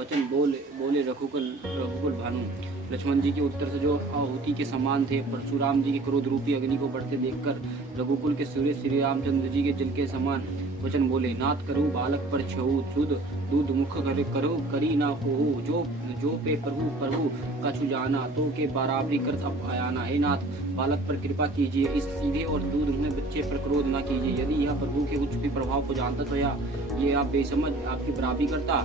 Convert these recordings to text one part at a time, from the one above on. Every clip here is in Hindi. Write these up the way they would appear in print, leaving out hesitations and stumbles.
वचन बोले रघुकुल भानु। लक्ष्मण जी के उत्तर से जो आहुति के समान थे, परशुराम जी के क्रोध रूपी अग्नि को बढ़ते देखकर रघुकुल के सूर्य श्री रामचंद्र जी के जल के समान वचन बोले, नाथ करो बालक पर छऊ सुध दूध मुख करो करी ना कोहू, जो पे प्रभु कछु जाना तो के बराबरी करत अब आयाना। हे नाथ, बालक पर कृपा कीजिए, इस सीधे और दूध मुँह बच्चे पर क्रोध ना कीजिए। यदि यह प्रभु के उच्च प्रभाव को जानता तो या ये आप बेसमझ आपकी बराबरी करता।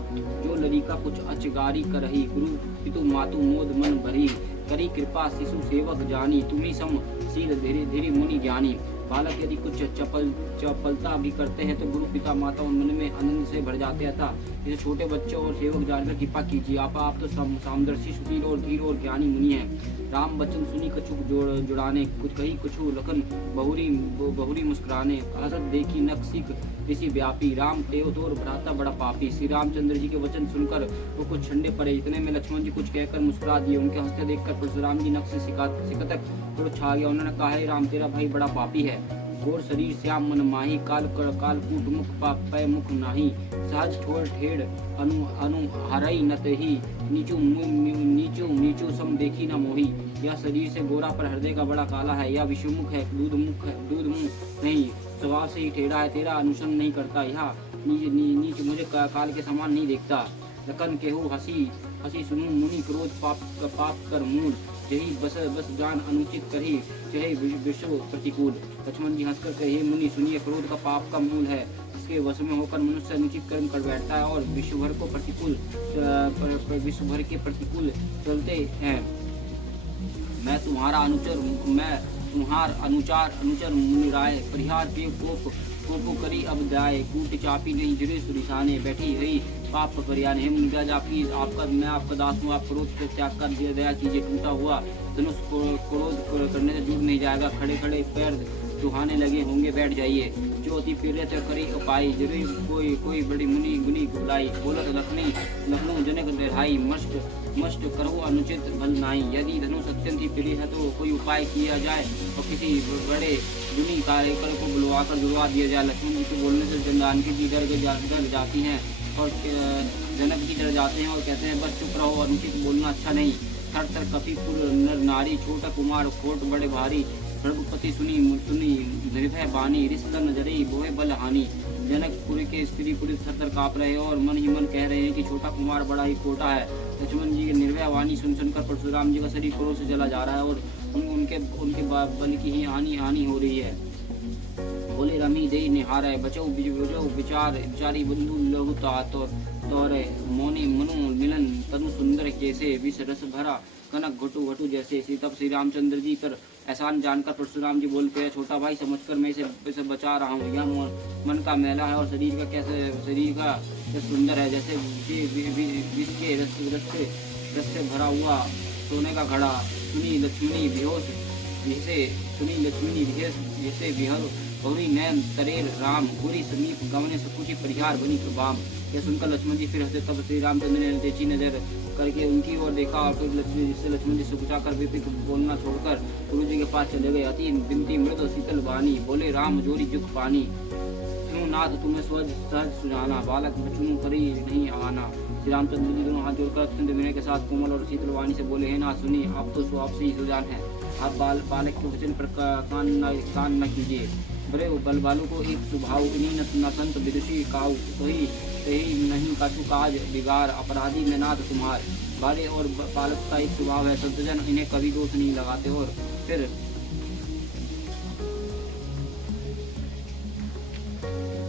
जो लड़िका कुछ अचगारी करही, गुरु पितु मातु मोद मन भरी, करी कृपा शिशु सेवक जानी, तुम्ही सम शील धीरे धीरे मुनि ज्ञानी। बालक यदि कुछ चपलता भी करते हैं तो गुरु पिता माता उन मन में आनंद से भर जाते हैं। इसे छोटे बच्चों और सेवक जानकर कृपा कीजिए। आप तो सामदर्शी सुशील और धीर और ज्ञानी मुनि हैं। राम बच्चन सुनी कछुक जुड़ाने, कुछ कही कुछ लखन बहुरी मुस्कुराने, हसत देखी नक सीख ऋषि व्यापी, राम तेव तोर भ्राता बड़ा पापी। श्री रामचंद्र जी के वचन सुनकर वो कुछ ठंडे पड़े। इतने में लक्ष्मण जी कुछ कहकर मुस्कुरा दिए। उनके हंसते देखकर परशुराम जी नक से सिकतक क्रोध छा गया। उन्होंने कहा, हे राम, तेरा भाई बड़ा पापी है। गोर शरीर श्याम मन माही, काल कूट मुख पै मुख नाही, सहज ठोर ठेड़ अनु हरई नतही, नीचू सम देखी न मोही। यह शरीर से गोरा पर हृदय का बड़ा काला है। यह विषुमुख है, दूध मुंह नहीं, स्वभाव से ही टेढ़ा है। तेरा अनुसरण नहीं करता, यह नीच मुझे काल के समान नहीं देखता। लखन केहू हसी सुनू मुनि, क्रोध पाप कर मूल, यही बस जान अनुचित करही, चाहे विश्व प्रतिकूल। लक्ष्मण जी हंसकर कहे, मुनि सुनिए, क्रोध का पाप का मूल है। इसके वश में होकर मनुष्य अनुचित कर्म कर बैठता है और विश्व भर के प्रतिकूल चलते हैं। मैं तुम्हारा अनुचर मुनिराय, परिहार के कोप करी अब दाय, कूट चापी नहीं जिरे सुरिशाने, बैठी रही पाप परियान। हे मुनिराज, मैं आपका दास हूँ। आप क्रोध से त्याग कर दया कीजिए। टूटा हुआ धनुष क्रोध करने से जुड़ नहीं जाएगा। खड़े खड़े पैर सुहाने लगे होंगे, बैठ जाइए। जो अति पीड़ित करे उपाय, जरूर कोई बड़ी मुनि गुनी बुलाई, बोलत लखनऊ जनक दृढ़ाई, मस्ट करो अनुचित भल नाई। यदि धनुष अत्यंत ही पीड़ित है तो कोई उपाय किया जाए और किसी बड़े गुनी कार्यकर को बुलवाकर जुड़वा दिया जाए। लक्ष्मण जी के बोलने से जानकी जी डर जाती हैं और जनक जी डर जाते हैं और कहते हैं, बस चुप रहो, अनुचित बोलना अच्छा नहीं। थर थर कपी पुर नर नारी, छोटा कुमार कोट बड़े भारी, रघुपति सुनी निर्भय बानी, रिश्ता नजरे बोहे बल हानि। जनकपुरी के स्त्री पुरुष थर काँप रहे और मन ही मन कह रहे हैं कि छोटा कुमार बड़ा ही खोटा है। लक्ष्मण जी की निर्भय वाणी सुनकर परशुराम जी का शरीर क्रोध से जला जा रहा है और उनके बल की ही हानि हो रही है। बोले, रमी दे निहार बचो विचारी बंधु लहु तोरे, मोने मनु मिलन तनु सुंदर कैसे, विष रस भरा कनक घटू जैसे। तब श्री रामचंद्र जी पर एहसान जानकर परशुराम जी बोल पे, छोटा भाई समझकर मैं इसे बचा रहा हूँ। यह मन का मैला है और शरीर का सुंदर है, जैसे विष के रस से भरा हुआ सोने का घड़ा। सुनी लक्ष्मणी विहसे विहल बहुरी नैन तरेर राम, गुरी समीप गवने सकुची परिहार बनी प्रभाम। यह सुनकर लक्ष्मण जी फिर हंसे। तब श्री रामचंद्र ने तेजी नजर करके उनकी ओर देखा और फिर लक्ष्मण जी से पूछा कर विपिक बोलना छोड़कर गुरु जी के पास चले गए। अति बिनती मृद शीतल वाणी, बोले, राम जोरी जुग पानी, क्यों नाथ तुम्हें सहज सुझाना, बालक बचनू करी नहीं आना। श्री रामचंद्र जी दोनों हाथ जोड़कर अत्यंत विनय के साथ कोमल और शीतल वाणी से बोले, हे नाथ सुनिए, आप तो स्वभाव से ही सुजान है। आप बालक के वचन पर कान न कीजिए। बड़े बल बालू को एक स्वभाव न संत विदुषी काऊ, सही नहीं कछु काज बिगाड़, अपराधी में नाथ तुम्हार। बाले और बालक का एक स्वभाव है, संतजन इन्हें कभी दोष नहीं लगाते। और फिर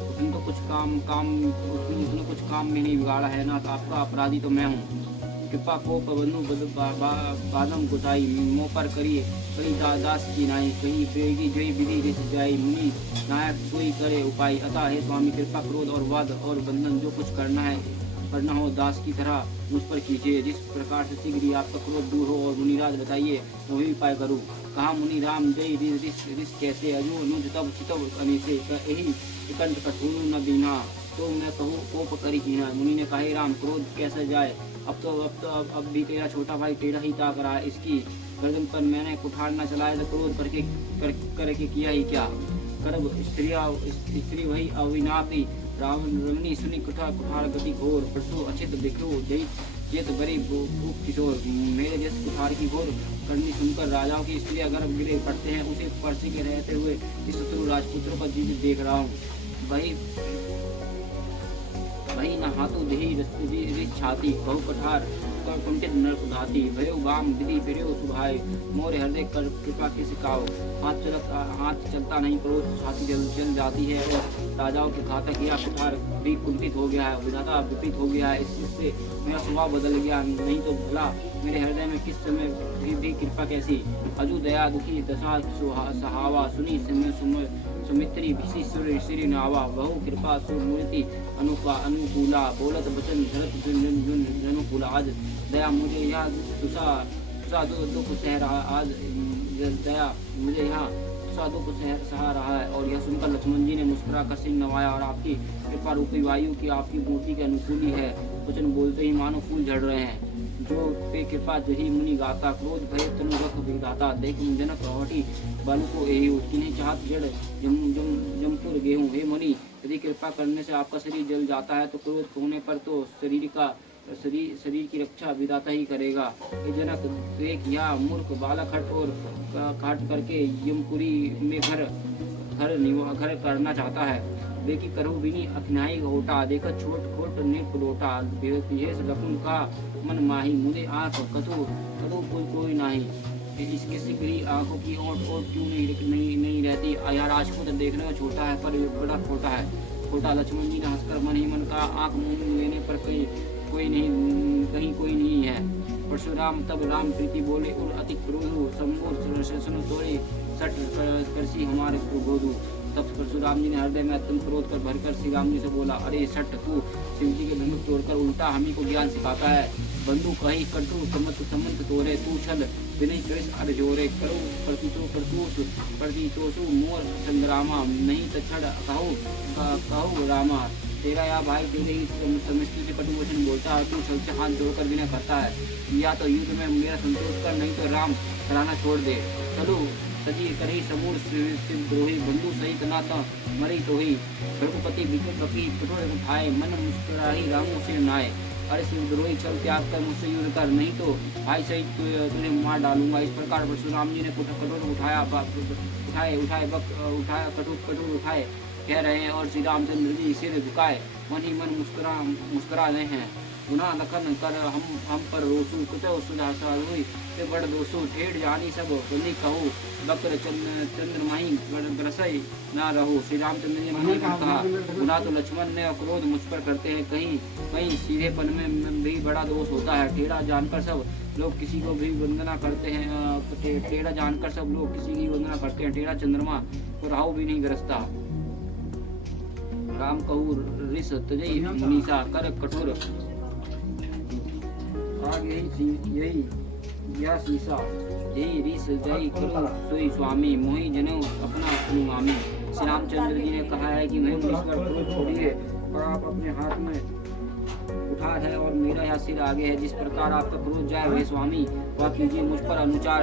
उसने कुछ काम में नहीं बिगाड़ा है ना, तो आपका अपराधी तो मैं हूँ। कृपा को बंधु बादम गुसाई, मोह पर करिए कई दास की नाई, कहीं पेगी जय विधि रिस जाई, मुनि नायक कोई करे उपाय। अतः हे स्वामी, कृपा क्रोध और वाद और बंधन जो कुछ करना हो दास की तरह मुझ पर कीजिए। जिस प्रकार से शीघ्र ही आपका क्रोध दूर हो और मुनिराज बताइए, मैं वही उपाय करूँ। कहा मुनि राम जय रिस कैसे, अजो नुज तब चितव अनिसे, यही कंठ कठोर न दीना, तो मैं कहूँ कोप करी कीना। मुनि ने कहा, राम क्रोध कैसे जाए, अब भी तेरा छोटा भाई टेढ़ा ही ताक रहा है। इसकी गर्दन पर मैंने कुठार न चलाया तो क्रोध करके किया ही क्या। गर्भ स्त्री वही अविनापी रावण रमणी सुनी कुठार कुठार गति घोर परसो अचित देखो जय चेत बड़े भूप किशोर। मेरे जैसे कुठार की घोर करनी सुनकर राजाओं की स्त्रियां गर्भ गिरे पड़ते हैं, उसे परसी के रहते हुए इस शत्रु राजपुत्रों का जीवित देख रहा हूँ। वही न हाथों देही छाती बहु कठार कुंठित नरक घाती भयो बाम विधि फिरो सुभाए मोर हृदय कर कृपा के सिखाओ। हाथ चलता नहीं क्रोध छाती जल जाती है और राजाओं के घातक यह कुठार भी कुंठित हो गया है, विधाता विपरीत हो गया है, इससे मेरा स्वभाव बदल गया, नहीं तो भला मेरे हृदय में किस समय भी कृपा कैसी। अजू दया दुखी दशा सहावा सुनी सुमित्री भिषि श्री नावा बहु कृपा सुमूर्ति अनुकूला बोलत वचन झरत अनुकूला। आज दया मुझे यहाँ तुषा दुख सह रहा, आज दया मुझे यहाँ तुषा दुख सहा रहा है। और यह सुनकर लक्ष्मण जी ने मुस्कुरा कर सिंह नवाया और आपकी कृपा रूपी वायु की आपकी मूर्ति के अनुकूली है वचन बोलते ही मानो फूल झड़ रहे हैं। जो पे कृपा जही मुनि गाता क्रोध भय तनु रख विधाता देख जनक हटी बल को एहु किन्हीं चाहत जड़ जमपुर गेहूं। हे मुनि यदि कृपा करने से आपका शरीर जल जाता है तो क्रोध होने पर तो शरीर की रक्षा विधाता ही करेगा। हे जनक देख यह मूर्ख बालक हट और काट करके यमपुरी में घर करना चाहता है। देखी करो बिनी अखनाई होटा देखा छोट खोट निर्प लोटा लखुन का मन माही मुझे आँख कदो कोई नहीं। इसके सिकरी आंखों की ओट क्यों नहीं रहती। यह राजपूत देखने में छोटा है पर बड़ा खोटा है खोटा। लक्ष्मण जी ने हंसकर मन ही मन का आंख मुंह लेने पर कहीं कोई नहीं है। परशुराम तब राम प्रीति बोले और अति क्रोध समोर तोड़े सट करसी हमारे गोदू। तब परशुराम जी ने हृदय में अत्यंत क्रोध कर भरकर श्री राम जी से बोला, अरे सट तू शिव जी के धनुष तोड़कर उल्टा हमी को ज्ञान सिखाता है। बंधु कही कटु समंत तोरे तू छल विनय कृष अर जोरे करो प्रतितोषु मोर चंद्रामा नहीं तछड़ कहो रामा। तेरा या भाई तेरे ही समस्ती से कटु वचन बोलता है, तू छल से हाथ जोड़कर विनय करता है। या तो युद्ध में मेरा संतोष कर नहीं तो राम कराना छोड़ दे। चलो सजी करही समूर सिद्रोही बंधु सहित नाता मरी तोही। रघुपति विक्रम कपी कठोर उठाए मन मुस्कुराही रामों से नाए। अरे सिद्रोही चल त्याग कर मुझसे युद्ध कर नहीं तो भाई सहित तुझे मार डालूंगा। इस प्रकार परशुराम जी ने कठोर उठाए कह रहे हैं और श्री रामचंद्र जी सिर झुकाए मन ही मन मुस्कुरा रहे हैं। गुना लखन कर हम पर रोसू कुतो सुधासा हुई ते बड़ दोसू ठेठ जानी सब बंदी कहो बकर चंद्रमाही बरसई ना रहो। श्री रामचंद्र जी ने कहा, गुना तो लक्ष्मण ने क्रोध मुझ पर करते हैं, कहीं सीधेपन में भी बड़ा दोष होता है। टेढ़ा जानकर सब लोग किसी को भी वंदना करते हैं, टेढ़ा जानकर सब लोग किसी की वंदना करते हैं। टेढ़ा चंद्रमा को राहु भी नहीं गरजता। राम कहू रिस तजई मुनीसा कर कठोर यही यह शीशा यही रिस जय करो सोई स्वामी मोहि जनो अपना अनुगामी। श्री रामचंद्र जी ने कहा है कि मैं मुनीश्वर क्रोध छोड़िए और आप अपने हाथ में कुठार है और मेरा यह सिर आगे है। जिस प्रकार आपका क्रोध जाए वह स्वामी वह कीजिए मुझ पर अनुचार।